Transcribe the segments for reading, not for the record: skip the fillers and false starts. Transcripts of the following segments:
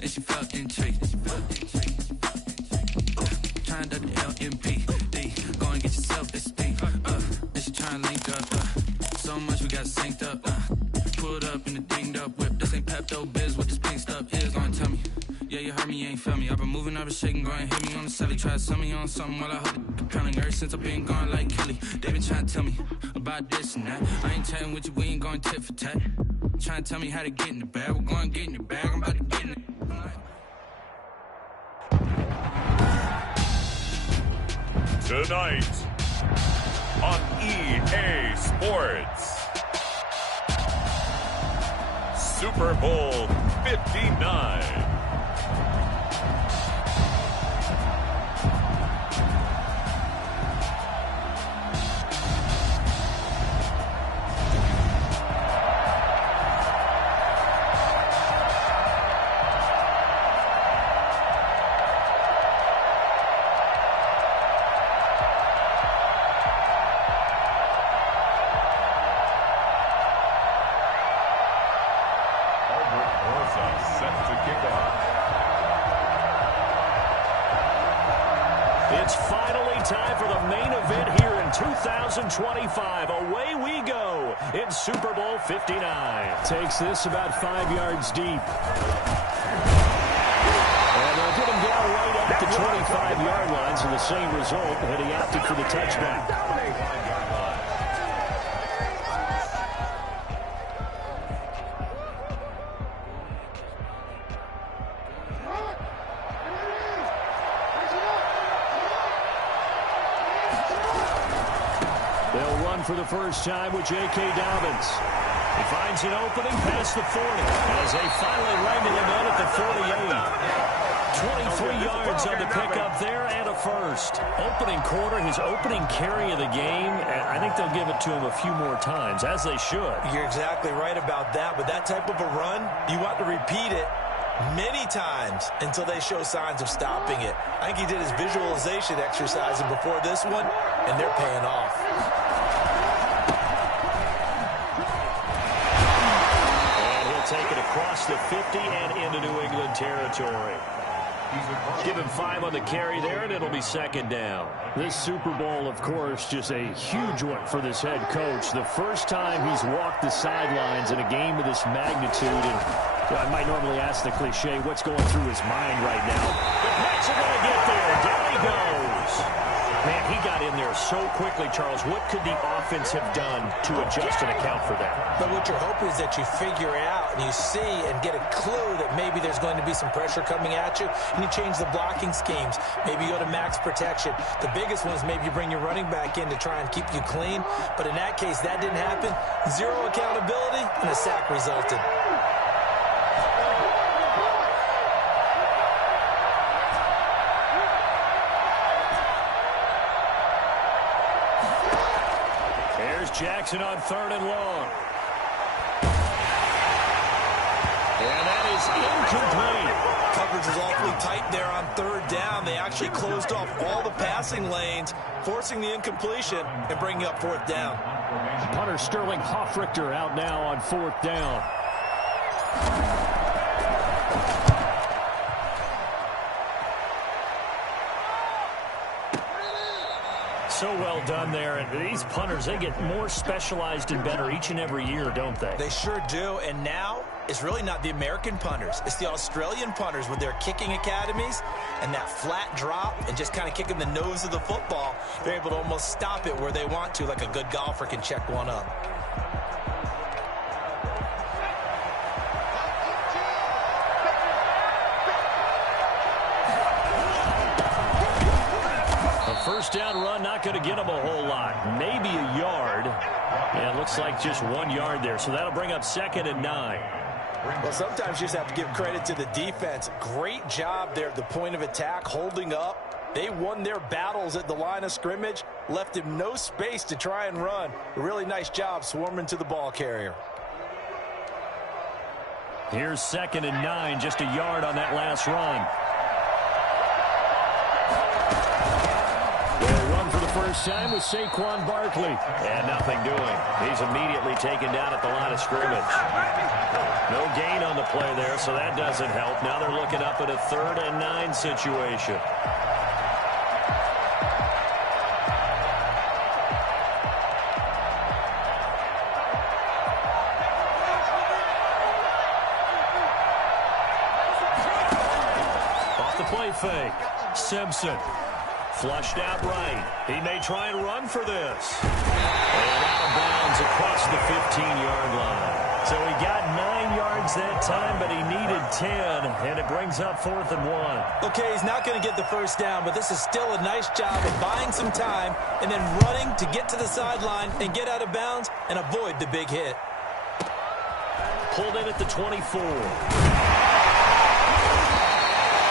and she felt intrigued. Trying to the LMPD, go and get yourself this thing. And she trying to link up. So much we got synced up. Pulled up in the dinged up whip. This ain't Pepto Biz, what this pink stuff is. Gonna tell me. Yeah, you heard me, you ain't felt me. I've been moving, I've been shaking, go and hit me on the celly. Try to sell me on something while I hold it pounding ever since I've been gone like Kelly. They been trying to tell me about this and that. I ain't chatting with you, we ain't going tit for tat. Trying to tell me how to get in the bag. We're going to get in the bag, I'm about to get in it. Tonight on EA Sports, Super Bowl 59. It's finally time for the main event here in 2025. Away we go in Super Bowl 59. Takes this about 5 yards deep. And they'll get him down right at the 25-yard line, so the same result, but he opted for the touchback. They'll run for the first time with J.K. Dobbins. He finds an opening past the 40 as they finally landed him in at the 48. 23 yards on the pickup there and a first. Opening quarter, his opening carry of the game, and I think they'll give it to him a few more times, as they should. You're exactly right about that. With that type of a run, you want to repeat it many times until they show signs of stopping it. I think he did his visualization exercise before this one, and they're paying off. And he'll take it across the 50 and into New England territory. Give him 5 on the carry there, and it'll be second down. This Super Bowl, of course, just a huge one for this head coach. The first time he's walked the sidelines in a game of this magnitude. And I might normally ask the cliche, what's going through his mind right now? The Pats are going to get there. Down he goes. Man, he got in there so quickly, Charles. What could the offense have done to adjust and account for that? But what you're hoping is that you figure out and you see and get a clue that maybe there's going to be some pressure coming at you, and you change the blocking schemes. Maybe you go to max protection. The biggest one is maybe you bring your running back in to try and keep you clean. But in that case, that didn't happen. Zero accountability, and a sack resulted. Jackson on 3rd and long. And that is incomplete. Coverage was awfully tight there on 3rd down. They actually closed off all the passing lanes, forcing the incompletion and bringing up 4th down. Punter Sterling Hoffrichter out now on 4th down. So well done there. And these punters, they get more specialized and better each and every year, don't they? They sure do. And now it's really not the American punters. It's the Australian punters with their kicking academies and that flat drop and just kind of kicking the nose of the football. They're able to almost stop it where they want to, like a good golfer can check one up. First down run, not going to get him a whole lot. Maybe a yard. And it looks like just 1 yard there. So that'll bring up 2nd and 9. Well, sometimes you just have to give credit to the defense. Great job there at the point of attack, holding up. They won their battles at the line of scrimmage, left him no space to try and run. A really nice job swarming to the ball carrier. Here's 2nd and 9, just a yard on that last run. First time with Saquon Barkley. And nothing doing. He's immediately taken down at the line of scrimmage. No gain on the play there, so that doesn't help. Now they're looking up at a 3rd and 9 situation. Play fake. Simpson flushed out right. He may try and run for this. And out of bounds across the 15-yard line. So he got 9 yards that time, but he needed 10, and it brings up 4th and 1. Okay, he's not going to get the first down, but this is still a nice job of buying some time and then running to get to the sideline and get out of bounds and avoid the big hit. Pulled in at the 24.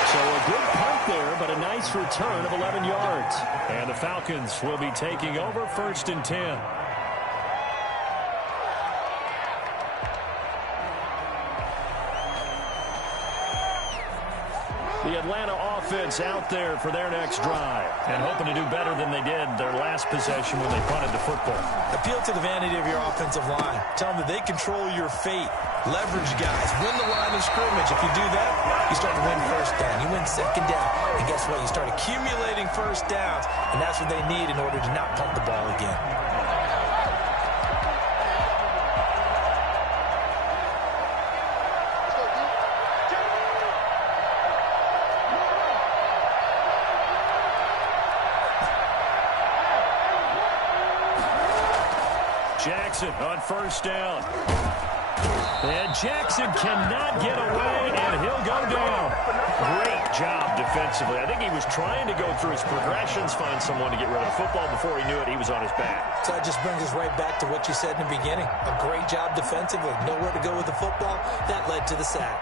So a good punt there, but a nice return of 11 yards. And the Falcons will be taking over 1st and 10. The Atlanta offense out there for their next drive and hoping to do better than they did their last possession when they punted the football. Appeal to the vanity of your offensive line. Tell them that they control your fate. Leverage guys. Win the line of scrimmage. If you do that, you start to win first down. You win second down. And guess what? You start accumulating first downs. And that's what they need in order to not pump the ball again. Jackson on first down. And Jackson cannot get away, and he'll go down. Great job defensively. I think he was trying to go through his progressions, find someone to get rid of the football. Before he knew it, he was on his back. So that just brings us right back to what you said in the beginning. A great job defensively. Nowhere to go with the football. That led to the sack.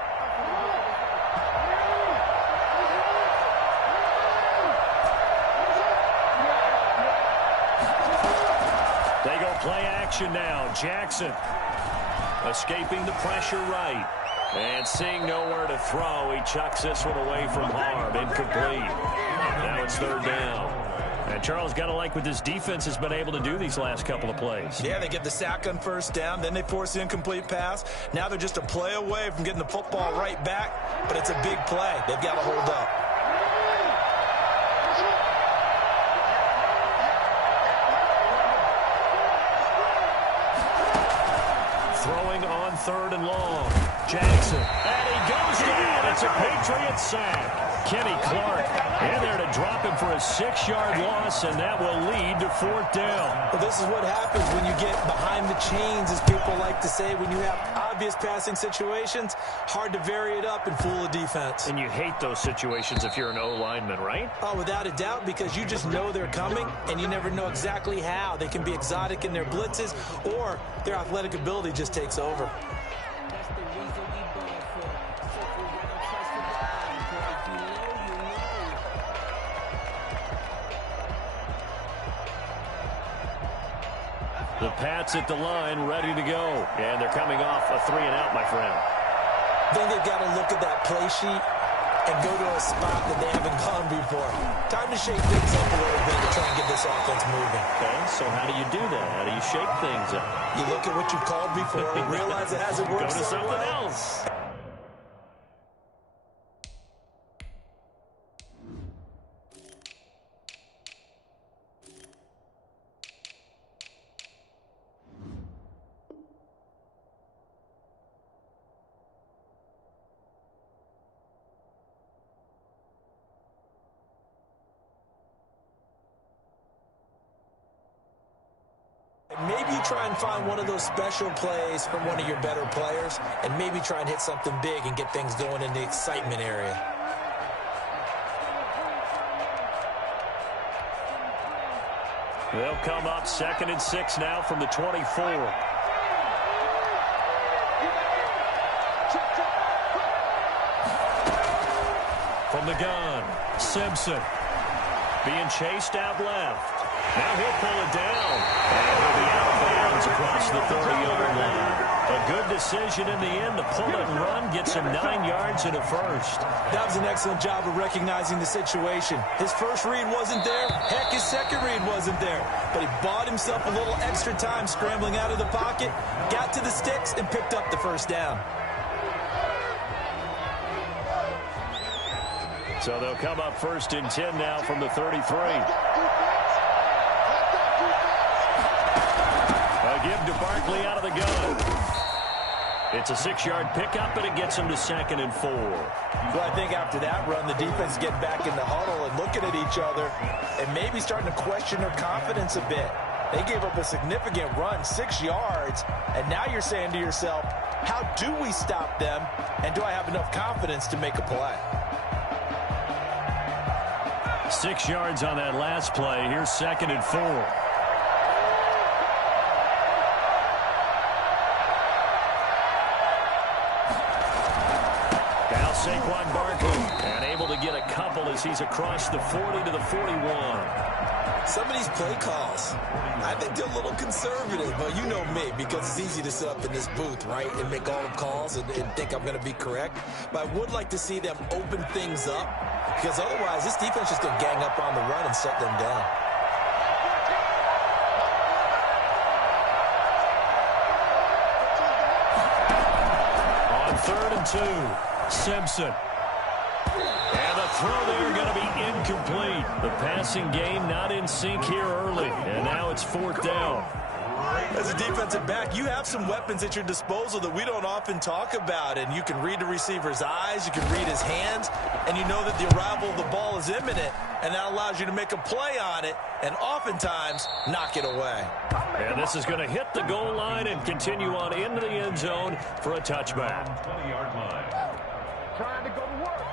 They go play action now. Jackson escaping the pressure right. And seeing nowhere to throw, he chucks this one away from harm. Incomplete. Now it's 3rd down. And Charles, got to like what this defense has been able to do these last couple of plays. Yeah, they get the sack on first down, then they force the incomplete pass. Now they're just a play away from getting the football right back, but it's a big play. They've got to hold up. Throwing on 3rd and long. Jackson. And he goes down. It's a Patriot sack. Kenny Clark in there to drop him for a 6-yard loss, and that will lead to 4th down. Well, this is what happens when you get behind the chains, as people like to say. When you have obvious passing situations, hard to vary it up and fool a defense. And you hate those situations if you're an O-lineman, right? Oh, without a doubt, because you just know they're coming, and you never know exactly how. They can be exotic in their blitzes, or their athletic ability just takes over. The Pats at the line, ready to go. And they're coming off a 3-and-out, my friend. I think they've got to look at that play sheet and go to a spot that they haven't gone before. Time to shake things up a little bit to try and get this offense moving. Okay, so how do you do that? How do you shake things up? You look at what you've called before and realize it hasn't worked Go to so something well. else. Maybe you try and find one of those special plays from one of your better players, and maybe try and hit something big and get things going in the excitement area. They'll come up 2nd and 6 now from the 24. From the gun, Simpson being chased out left. Now he'll pull it down. And he'll be out of bounds across the 30-yard line. A good decision in the end to pull it and run, get some 9 yards and a first. That was an excellent job of recognizing the situation. His first read wasn't there. Heck, his second read wasn't there. But he bought himself a little extra time scrambling out of the pocket, got to the sticks, and picked up the first down. So they'll come up 1st and 10 now from the 33. A give to Barkley out of the gun. It's a 6-yard pickup, and it gets him to 2nd and 4. Well, I think after that run, the defense is getting back in the huddle and looking at each other and maybe starting to question their confidence a bit. They gave up a significant run, 6 yards, and now you're saying to yourself, how do we stop them, and do I have enough confidence to make a play? 6 yards on that last play. Here's 2nd and 4. Saquon Barkley, and able to get a couple as he's across the 40 to the 41. Some of these play calls, I think they're a little conservative, but you know me, because it's easy to sit up in this booth, right, and make all the calls and think I'm going to be correct. But I would like to see them open things up, because otherwise this defense is going to gang up on the run and shut them down. On 3rd and 2. Simpson. And the throw there going to be incomplete. The passing game not in sync here early. And now it's 4th down. As a defensive back, you have some weapons at your disposal that we don't often talk about. And you can read the receiver's eyes, you can read his hands, and you know that the arrival of the ball is imminent. And that allows you to make a play on it and oftentimes knock it away. And this is going to hit the goal line and continue on into the end zone for a touchback. 20-yard line. Trying to go to work.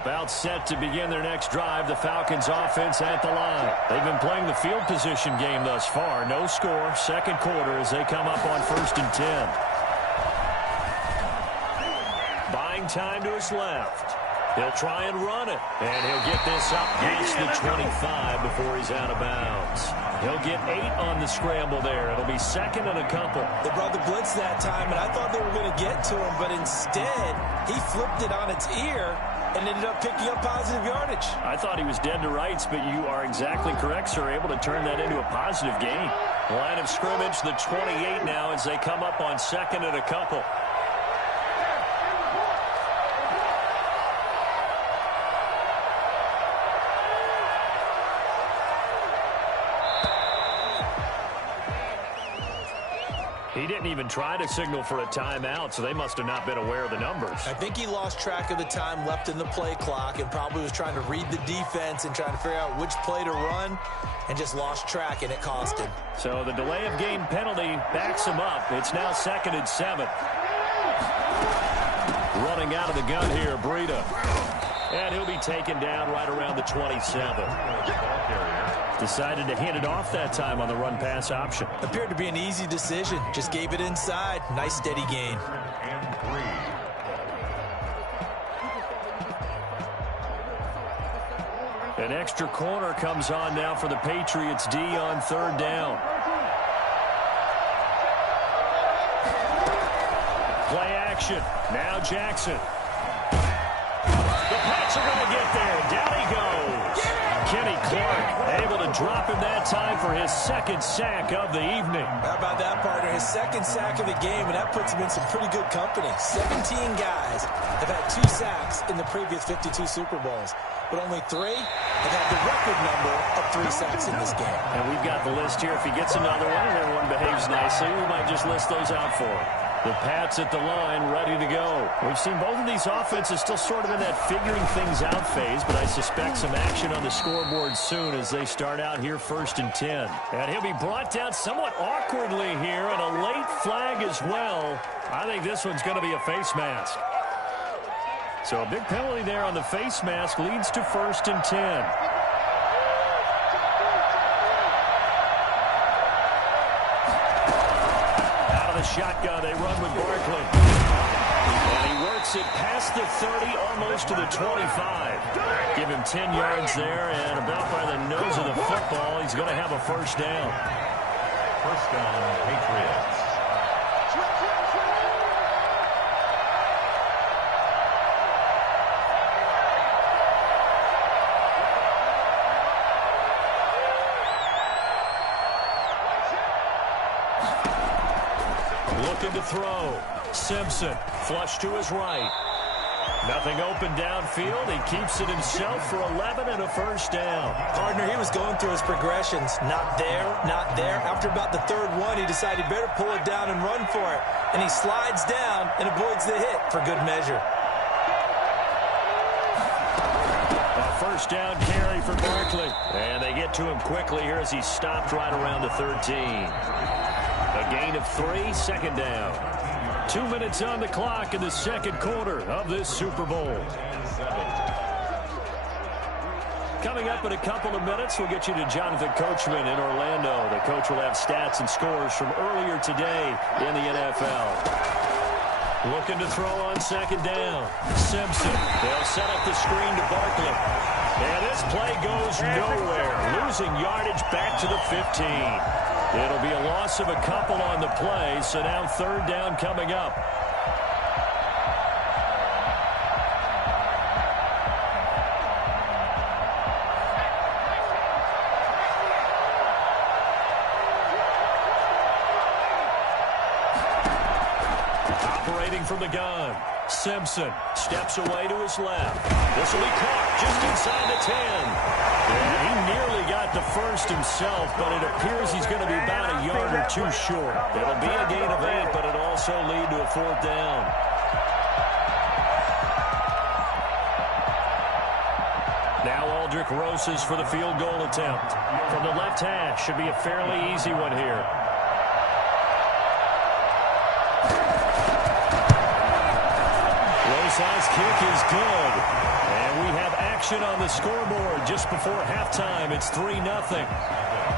About set to begin their next drive. The Falcons offense at the line. They've been playing the field position game thus far. No score. 2nd quarter as they come up on 1st and 10. Buying time to his left. He'll try and run it, and he'll get this up past the 25 before he's out of bounds. He'll get 8 on the scramble there. It'll be 2nd and a couple. They brought the blitz that time, and I thought they were going to get to him, but instead, he flipped it on its ear and ended up picking up positive yardage. I thought he was dead to rights, but you are exactly correct, sir. Able to turn that into a positive gain. Line of scrimmage, the 28 now as they come up on 2nd and a couple. He didn't even try to signal for a timeout, so they must have not been aware of the numbers. I think he lost track of the time left in the play clock and probably was trying to read the defense and trying to figure out which play to run and just lost track, and it cost him. So the delay of game penalty backs him up. It's now 2nd and 7. Running out of the gun here, Breida. And he'll be taken down right around the 27. Decided to hand it off that time on the run-pass option. Appeared to be an easy decision. Just gave it inside. Nice, steady gain. An extra corner comes on now for the Patriots D on 3rd down. Play action. Now Jackson. The Pats are going to get there. Down he goes. Kenny Clark able to drop him that time for his 2nd sack of the evening. How about that, partner? His 2nd sack of the game, and that puts him in some pretty good company. 17 guys have had 2 sacks in the previous 52 Super Bowls, but only 3 have had the record number of 3 sacks in this game. And we've got the list here. If he gets another one and everyone behaves nicely, we might just list those out for him. The Pats at the line, ready to go. We've seen both of these offenses still sort of in that figuring things out phase, but I suspect some action on the scoreboard soon as they start out here 1st and 10. And he'll be brought down somewhat awkwardly here, and a late flag as well. I think this one's going to be a face mask. So a big penalty there on the face mask leads to 1st and 10. Shotgun, they run with Barkley. Gets it past the 30, almost to the 25. Give him 10 yards there, and about by the nose of the football, he's going to have a first down. First down, Patriots. Looking to throw. Simpson, flush to his right. Nothing open downfield. He keeps it himself for 11 and a first down. Partner, he was going through his progressions. Not there, not there. After about the third one, he decided he better pull it down and run for it. And he slides down and avoids the hit for good measure. A first down carry for Barkley. And they get to him quickly here as he stopped right around the 13. A gain of 3, second down. 2 minutes on the clock in the second quarter of this Super Bowl. Coming up in a couple of minutes, we'll get you to Jonathan Coachman in Orlando. The coach will have stats and scores from earlier today in the NFL. Looking to throw on second down. Simpson. They'll set up the screen to Barkley. And this play goes nowhere. Losing yardage back to the 15. It'll be a loss of a couple on the play, so now third down coming up. Operating from the gun. Simpson steps away to his left. This will be caught just inside the 10. And he nearly got the first himself, but it appears he's going to be about a yard or two short. It'll be a gain of 8, but it'll also lead to a fourth down. Now Aldrick Roses for the field goal attempt. From the left hash, should be a fairly easy one here. Rosas' kick is good. And we have action on the scoreboard just before halftime. It's 3-0.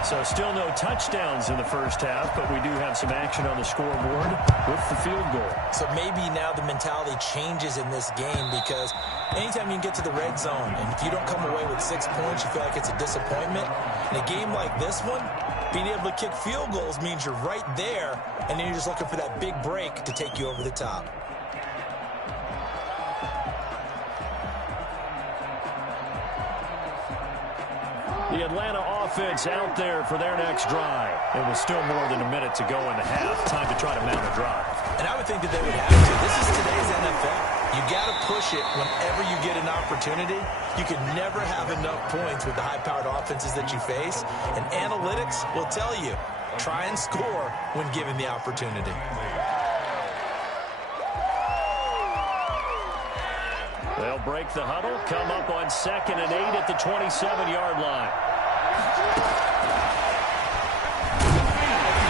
So still no touchdowns in the first half, but we do have some action on the scoreboard with the field goal. So maybe now the mentality changes in this game because anytime you can get to the red zone, and if you don't come away with 6 points, you feel like it's a disappointment. In a game like this one, being able to kick field goals means you're right there, and then you're just looking for that big break to take you over the top. The Atlanta offense out there for their next drive. It was still more than a minute to go in the half. Time to try to mount a drive. And I would think that they would have to. This is today's NFL. You got to push it whenever you get an opportunity. You can never have enough points with the high-powered offenses that you face. And analytics will tell you, try and score when given the opportunity. They'll break the huddle, come up on 2nd and 8 at the 27-yard line.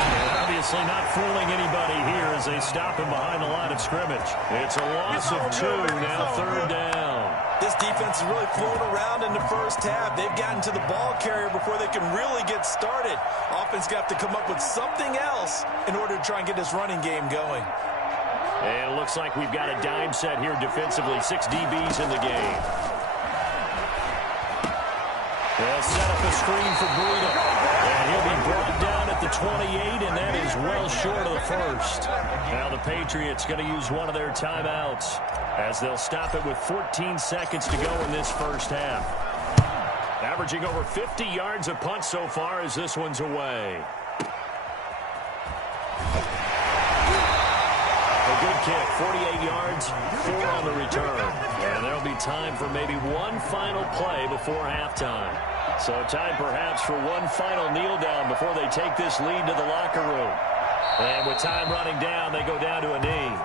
And obviously not fooling anybody here as they stop him behind the line of scrimmage. It's a loss of 2, now third down. This defense is really flown around in the first half. They've gotten to the ball carrier before they can really get started. Offense got to come up with something else in order to try and get this running game going. And it looks like we've got a dime set here defensively. 6 DBs in the game. They'll set up a screen for Breida. And he'll be brought down at the 28, and that is well short of the first. Now the Patriots going to use one of their timeouts as they'll stop it with 14 seconds to go in this first half. Averaging over 50 yards a punt so far as this one's away. Good kick, 48 yards, 4 on the return. And there'll be time for maybe one final play before halftime. So time perhaps for one final kneel down before they take this lead to the locker room. And with time running down, they go down to a knee.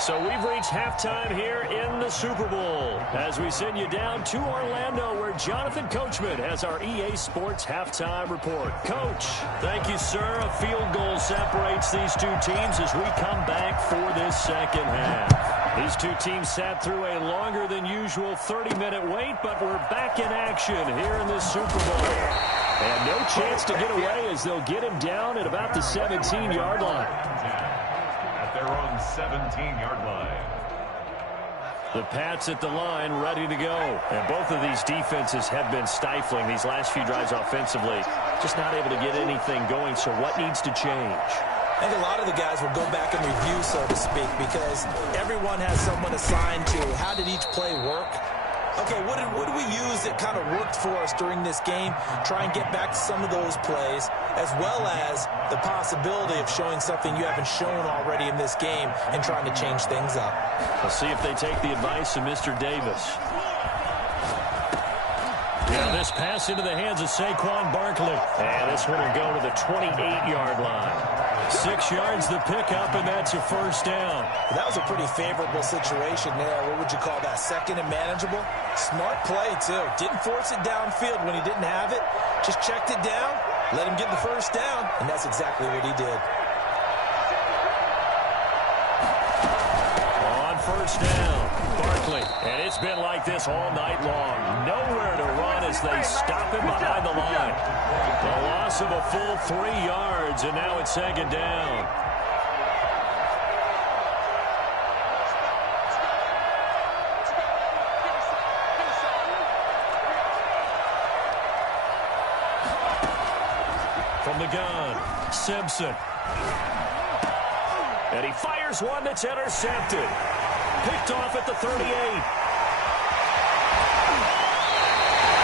So we've reached halftime here in the Super Bowl as we send you down to Orlando where Jonathan Coachman has our EA Sports halftime report. Coach, thank you, sir. A field goal separates these two teams as we come back for this second half. These two teams sat through a longer than usual 30-minute wait, but we're back in action here in this Super Bowl. And no chance to get away as they'll get him down at about the 17-yard line. at their own 17-yard line. The Pats at the line, ready to go. And both of these defenses have been stifling these last few drives offensively. Just not able to get anything going, so what needs to change? I think a lot of the guys will go back and review, so to speak, because everyone has someone assigned to how did each play work. Okay, what did we use that kind of worked for us during this game? Try and get back to some of those plays, as well as the possibility of showing something you haven't shown already in this game and trying to change things up. We'll see if they take the advice of Mr. Davis. Now this pass into the hands of Saquon Barkley. And this one will go to the 28-yard line. 6 yards the pickup, and that's a first down. Well, that was a pretty favorable situation there. What would you call that? Second and manageable? Smart play, too. Didn't force it downfield when he didn't have it. Just checked it down, let him get the first down, and that's exactly what he did. On first down, Barkley. And it's been like this all night long. Nowhere to run as they stop him behind the line. The loss of a full 3 yards, and now it's second down. From the gun, Simpson. And he fires one that's intercepted. Picked off at the 38.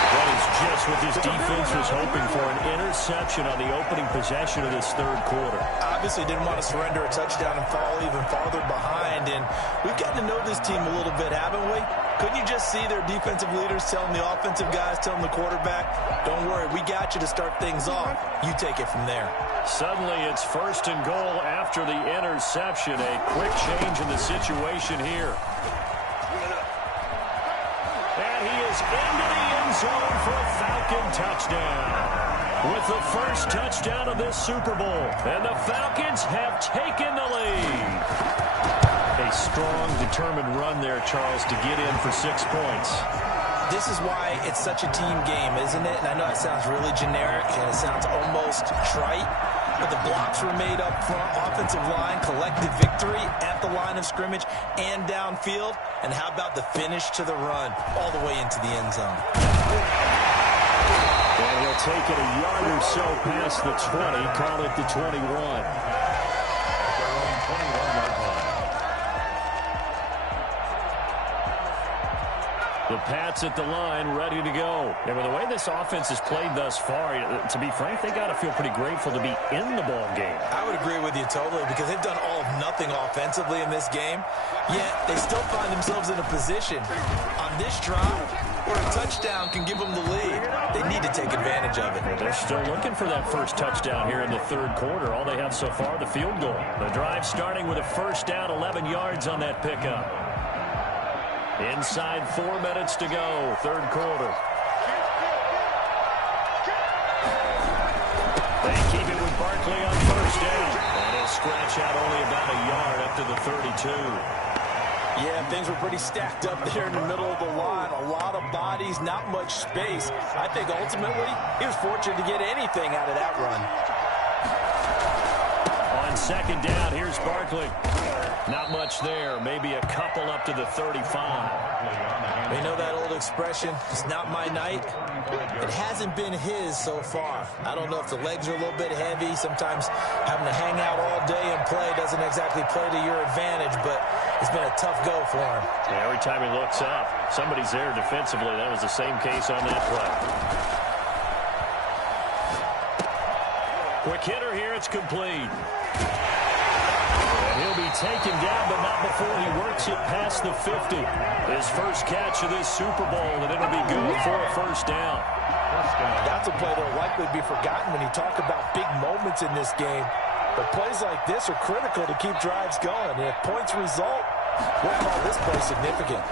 That is just what this defense was hoping for, an interception on the opening possession of this third quarter. Obviously didn't want to surrender a touchdown and fall even farther behind, and we've gotten to know this team a little bit, haven't we? Couldn't you just see their defensive leaders telling the offensive guys, telling the quarterback, don't worry, we got you to start things off. You take it from there. Suddenly it's first and goal after the interception. A quick change in the situation here. And he is into the end zone for a Falcon touchdown. With the first touchdown of this Super Bowl. And the Falcons have taken the lead. A strong, determined run there, Charles, to get in for 6 points. This is why it's such a team game, isn't it? And I know it sounds really generic and it sounds almost trite, but the blocks were made up front, offensive line, collective victory at the line of scrimmage and downfield. And how about the finish to the run all the way into the end zone? And he'll take it a yard or so past the 20, call it the 21. The Pats at the line, ready to go. And with the way this offense has played thus far, to be frank, they got to feel pretty grateful to be in the ball game. I would agree with you totally, because they've done all of nothing offensively in this game, yet they still find themselves in a position on this drive where a touchdown can give them the lead. They need to take advantage of it. They're still looking for that first touchdown here in the third quarter. All they have so far, the field goal. The drive starting with a first down, 11 yards on that pickup. Inside 4 minutes to go, third quarter. They keep it with Barkley on first down. And he'll scratch out only about a yard up to the 32. Yeah, things were pretty stacked up there in the middle of the line. A lot of bodies, not much space. I think ultimately he was fortunate to get anything out of that run. On second down, here's Barkley. Not much there. Maybe a couple up to the 35. You know that old expression, it's not my night? It hasn't been his so far. I don't know if the legs are a little bit heavy. Sometimes having to hang out all day and play doesn't exactly play to your advantage, but it's been a tough go for him. Yeah, every time he looks up, somebody's there defensively. That was the same case on that play. Quick hitter here, it's complete. He'll be taken down, but not before he works it past the 50. His first catch of this Super Bowl, and it'll be good for a first down. That's a play that will likely be forgotten when you talk about big moments in this game. But plays like this are critical to keep drives going. And if points result, we'll call this play significant.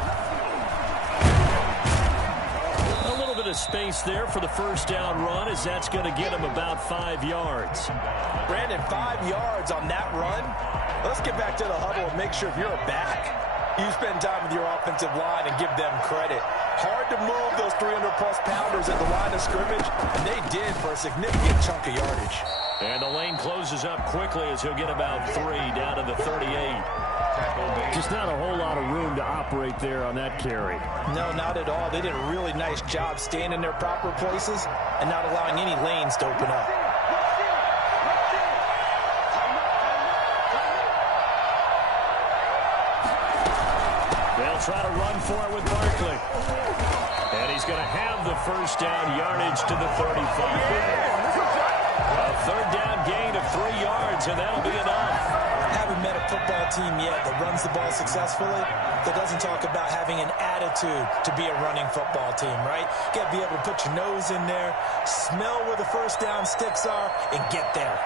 A little bit of space there for the first down run, as that's going to get him about 5 yards. Brandon, 5 yards on that run. Let's get back to the huddle and make sure if you're a back, you spend time with your offensive line and give them credit. Hard to move those 300-plus pounders at the line of scrimmage, and they did for a significant chunk of yardage. And the lane closes up quickly as he'll get about 3 down to the 38. Just not a whole lot of room to operate there on that carry. No, not at all. They did a really nice job staying in their proper places and not allowing any lanes to open up. They'll try to run for it with Barkley. And he's going to have the first down yardage to the 35. A third down gain of 3 yards, and that'll be enough. Haven't met a football team yet that runs the ball successfully that doesn't talk about having an attitude to be a running football team, right? You got to be able to put your nose in there, smell where the first down sticks are, and get there.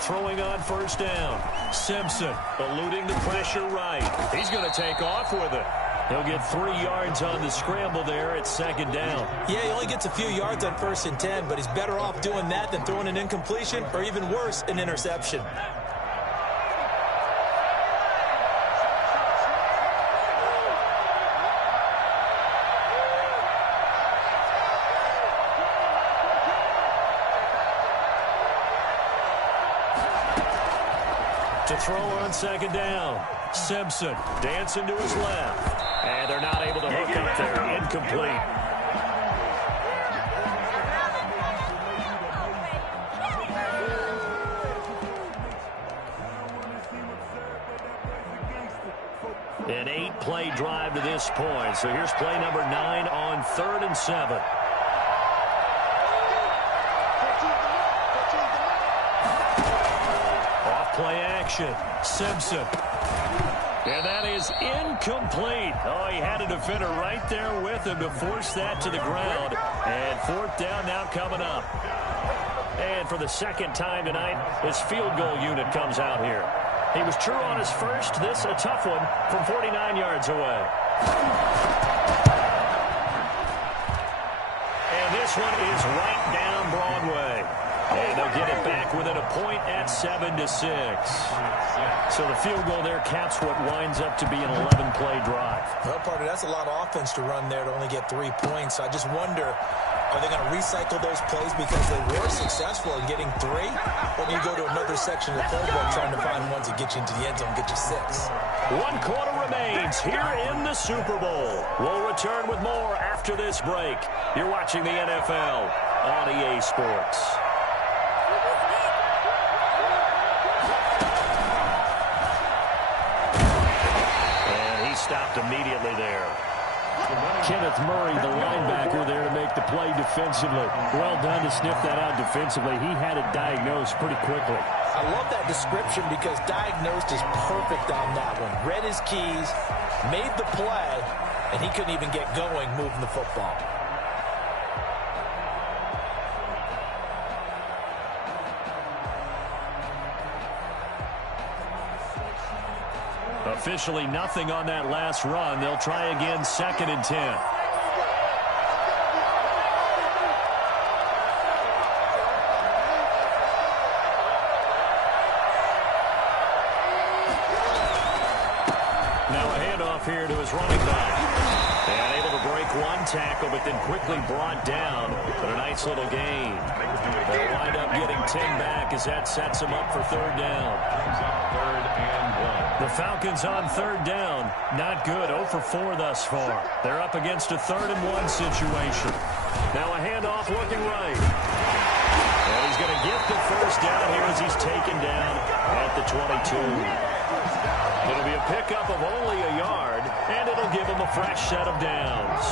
Throwing on first down. Simpson eluding the pressure right. He's going to take off with it. He'll get 3 yards on the scramble there at second down. Yeah, he only gets a few yards on 1st and 10, but he's better off doing that than throwing an incompletion or even worse, an interception. To throw on second down. Simpson dancing to his left. And they're not able to hook up there. Incomplete. An 8-play drive to this point. So here's play number 9 on 3rd and 7. Play action. Simpson. And that is incomplete. Oh, he had a defender right there with him to force that to the ground. And 4th down now coming up. And for the second time tonight, his field goal unit comes out here. He was true on his first. This a tough one from 49 yards away. And this one is right down Broadway. And they'll get it back within a point at 7-6. So the field goal there caps what winds up to be an 11-play drive. Well, partner, that's a lot of offense to run there to only get 3 points. I just wonder, are they going to recycle those plays because they were successful in getting 3? Or do you go to another section of the playbook trying to find ones that get you into the end zone and get you 6? 1 quarter remains here in the Super Bowl. We'll return with more after this break. You're watching the NFL on EA Sports. Stopped immediately there. Kenneth Murray, the linebacker, there to make the play defensively. Well done to sniff that out defensively. He had it diagnosed pretty quickly. I love that description because diagnosed is perfect on that one. Read his keys, made the play, and he couldn't even get going moving the football. Officially nothing on that last run. They'll try again 2nd and 10. Now a handoff here to his running back. And able to break 1 tackle, but then quickly brought down. But a nice little gain. They'll wind up getting 10 back as that sets him up for 3rd down. 3rd and 1. The Falcons on 3rd down. Not good. 0 for 4 thus far. They're up against a 3rd and 1 situation. Now a handoff looking right. And he's going to get the first down here as he's taken down at the 22. It'll be a pickup of only a yard, and it'll give him a fresh set of downs.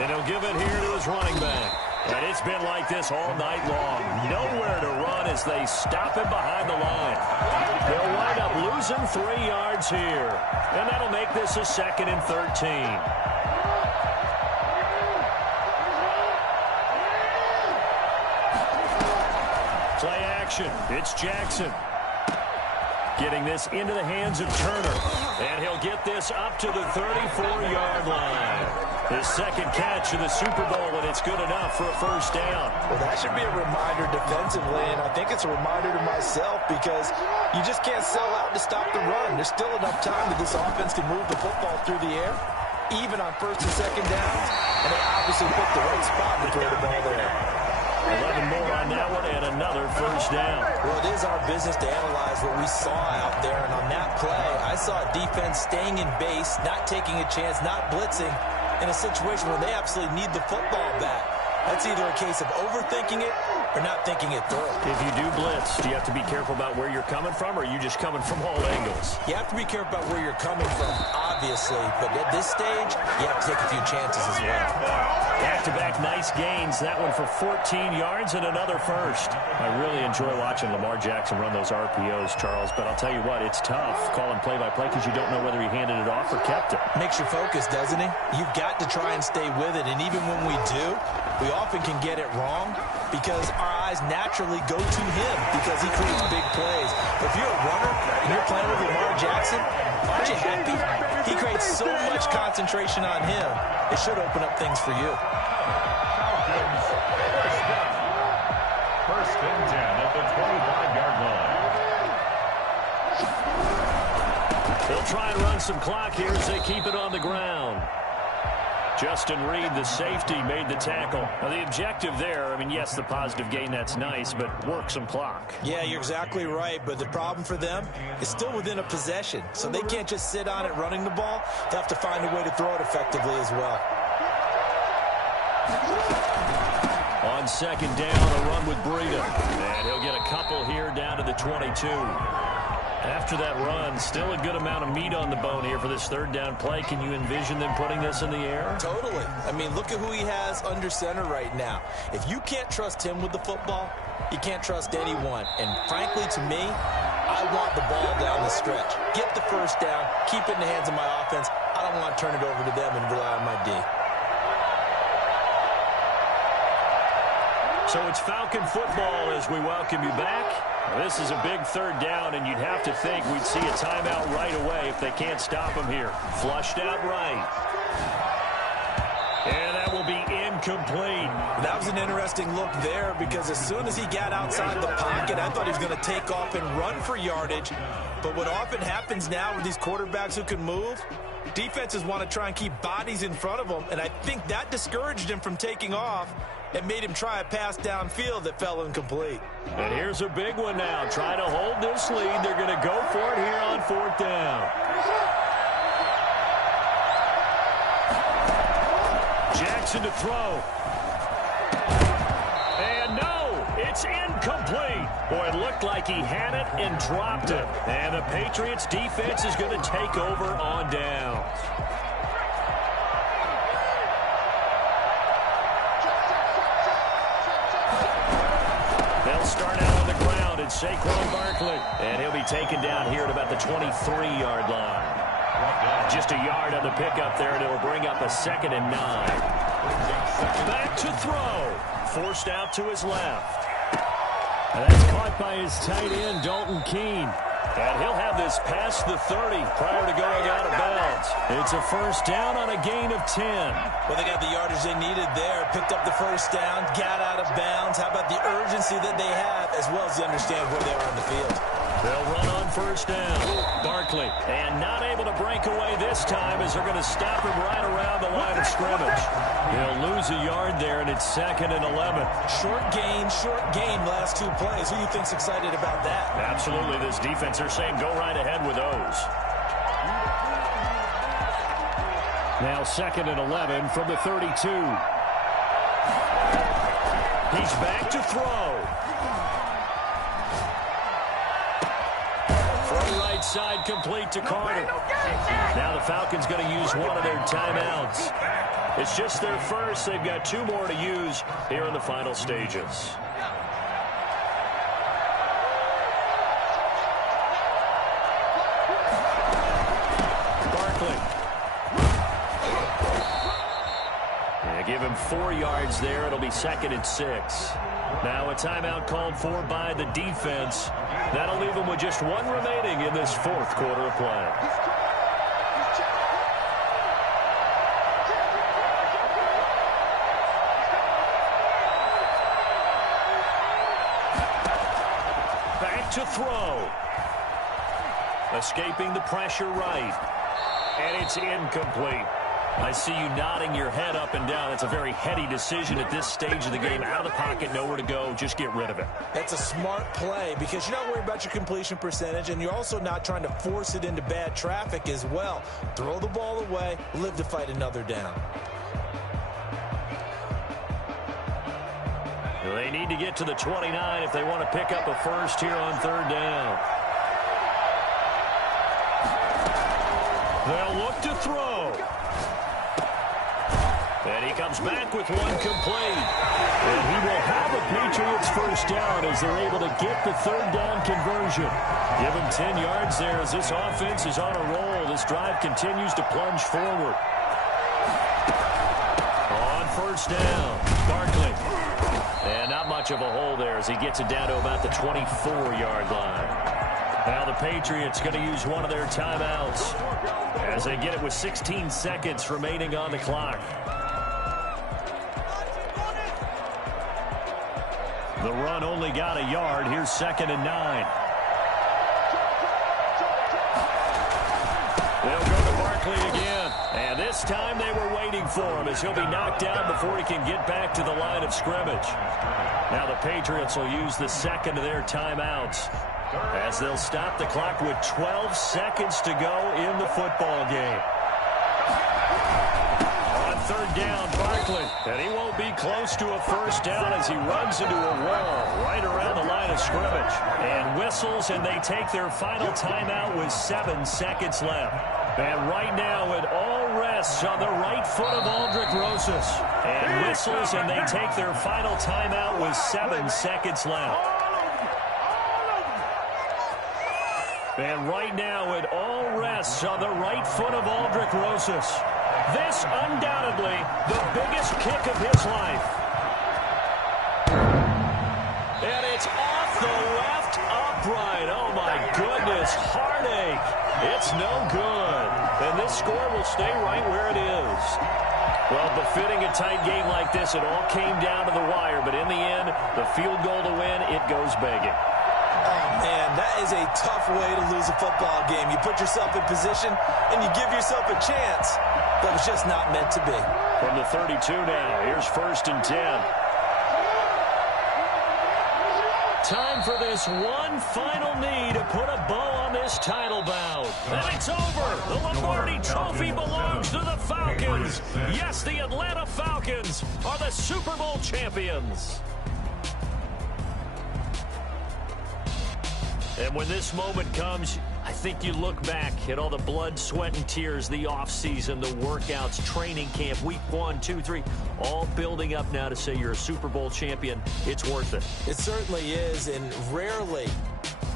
And he'll give it here to his running back. And it's been like this all night long. Nowhere to run as they stop him behind the line. They'll wind up losing 3 yards here. And that'll make this a 2nd and 13. Play action. It's Jackson. Getting this into the hands of Turner. And he'll get this up to the 34-yard line. His second catch in the Super Bowl, and it's good enough for a first down. Well, that should be a reminder defensively, and I think it's a reminder to myself because you just can't sell out to stop the run. There's still enough time that this offense can move the football through the air, even on first and second downs, and they obviously picked the right spot to throw the ball there. 11 more on that one, and another first down. Well, it is our business to analyze what we saw out there, and on that play, I saw a defense staying in base, not taking a chance, not blitzing, in a situation where they absolutely need the football back. That's either a case of overthinking it or not thinking it through. If you do blitz, do you have to be careful about where you're coming from, or are you just coming from all angles? You have to be careful about where you're coming from, obviously, but at this stage, you have to take a few chances as well. Back-to-back nice gains. That one for 14 yards and another first. I really enjoy watching Lamar Jackson run those RPOs, Charles, but I'll tell you what, it's tough calling play-by-play because you don't know whether he handed it off or kept it. Makes you focus, doesn't he? You've got to try and stay with it, and even when we do, we often can get it wrong because our eyes naturally go to him because he creates big plays. But if you're a runner and you're playing with Lamar Jackson, aren't you happy? He creates so much concentration on him. It should open up things for you. First and 10 at the 25-yard line. They'll try and run some clock here as they keep it on the ground. Justin Reed, the safety, made the tackle. Now, the objective there, I mean, yes, the positive gain, that's nice, but work some clock. Yeah, you're exactly right, but the problem for them is still within a possession, so they can't just sit on it running the ball. They have to find a way to throw it effectively as well. On second down, a run with Breida. And he'll get a couple here down to the 22. After that run, still a good amount of meat on the bone here for this third down play. Can you envision them putting this in the air? Totally. I mean, look at who he has under center right now. If you can't trust him with the football, you can't trust anyone. And frankly, to me, I want the ball down the stretch. Get the first down, keep it in the hands of my offense. I don't want to turn it over to them and rely on my D. So it's Falcon football as we welcome you back. This is a big third down, and you'd have to think we'd see a timeout right away if they can't stop him here. Flushed out right. And that will be incomplete. That was an interesting look there because as soon as he got outside the pocket, I thought he was going to take off and run for yardage. But what often happens now with these quarterbacks who can move, defenses want to try and keep bodies in front of them, and I think that discouraged him from taking off and made him try a pass downfield that fell incomplete. And here's a big one now. Trying to hold this lead. They're going to go for it here on fourth down. Jackson to throw. And no, it's incomplete. Boy, it looked like he had it and dropped it. And the Patriots defense is going to take over on downs. Start out on the ground, it's Saquon Barkley. And he'll be taken down here at about the 23-yard line. Just a yard on the pickup there, and it'll bring up a 2nd and 9. Back to throw. Forced out to his left. And that's caught by his tight end, Dalton Keene. And he'll have this past the 30 prior to going out of bounds. It's a first down on a gain of 10. Well, they got the yardage they needed there, picked up the first down, got out of bounds. How about the urgency that they have, as well as they understand where they are in the field? They'll run on first down. Barkley, and not able to break away this time as they're going to stop him right around the line of scrimmage. He'll lose a yard there, and it's 2nd and 11. Short gain, last two plays. Who do you think's excited about that? Absolutely. This defense, they're saying go right ahead with those. Now 2nd and 11 from the 32. He's back to throw. From right side, complete to Carter. Now the Falcons going to use one of their timeouts. It's just their first. They've got 2 more to use here in the final stages. Barkley. Give him 4 yards there. It'll be 2nd and 6. Now a timeout called for by the defense. That'll leave them with just 1 remaining in this 4th quarter of play. to throw. Escaping the pressure right. And it's incomplete. I see you nodding your head up and down. It's a very heady decision at this stage of the game. Out of the pocket, nowhere to go. Just get rid of it. That's a smart play because you're not worried about your completion percentage, and you're also not trying to force it into bad traffic as well. Throw the ball away, live to fight another down. They need to get to the 29 if they want to pick up a first here on third down. They'll look to throw. And he comes back with one complete. And he will have a Patriots first down as they're able to get the third down conversion. Give him 10 yards there as this offense is on a roll. This drive continues to plunge forward. On first down, Barkley. And not much of a hole there as he gets it down to about the 24-yard line. Now the Patriots going to use one of their timeouts as they get it with 16 seconds remaining on the clock. The run only got a yard. Here's 2nd and 9. They'll go to Barkley again. And this time they were waiting for him as he'll be knocked down before he can get back to the line of scrimmage. Now the Patriots will use the second of their timeouts as they'll stop the clock with 12 seconds to go in the football game. On third down, Barkley. And he won't be close to a first down as he runs into a wall right around the line of scrimmage. And whistles, and they take their final timeout with 7 seconds left. And right now it all rests on the right foot of Aldrick Rosas. And whistles, and they take their final timeout with 7 seconds left. And right now it all rests on the right foot of Aldrick Rosas. This undoubtedly the biggest kick of his life. And it's off the left upright. Oh my goodness, heartache. It's no good. And this score will stay right where it is. Well, befitting a tight game like this, it all came down to the wire. But in the end, the field goal to win, it goes begging. Oh, man, that is a tough way to lose a football game. You put yourself in position, and you give yourself a chance. But it's just not meant to be. From the 32 now, here's 1st and 10. Time for this one final knee to put a bow on this title bout. And it's over. The Lombardi Trophy belongs to the Falcons. Yes, the Atlanta Falcons are the Super Bowl champions. And when this moment comes, I think you look back at all the blood, sweat, and tears, the offseason, the workouts, training camp, week 1, 2, 3, all building up now to say you're a Super Bowl champion. It's worth it. It certainly is, and rarely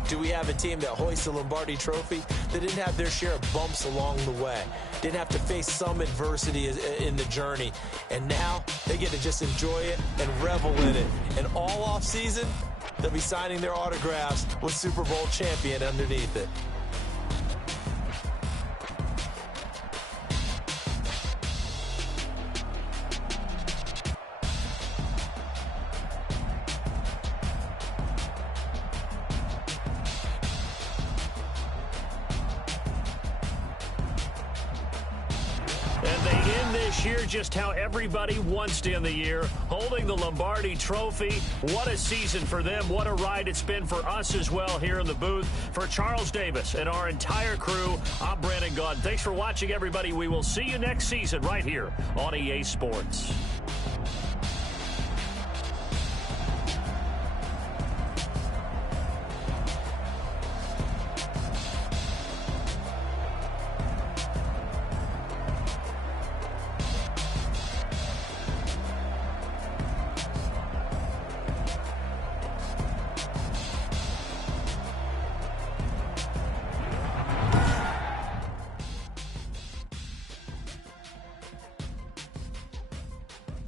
do we have a team that hoists the Lombardi Trophy that didn't have their share of bumps along the way, didn't have to face some adversity in the journey, and now they get to just enjoy it and revel in it. And all offseason, they'll be signing their autographs with Super Bowl champion underneath it. And they end this year just how everybody wants to end the year, holding the Lombardi Trophy. What a season for them. What a ride it's been for us as well here in the booth. For Charles Davis and our entire crew, I'm Brandon Gaudin. Thanks for watching, everybody. We will see you next season right here on EA Sports.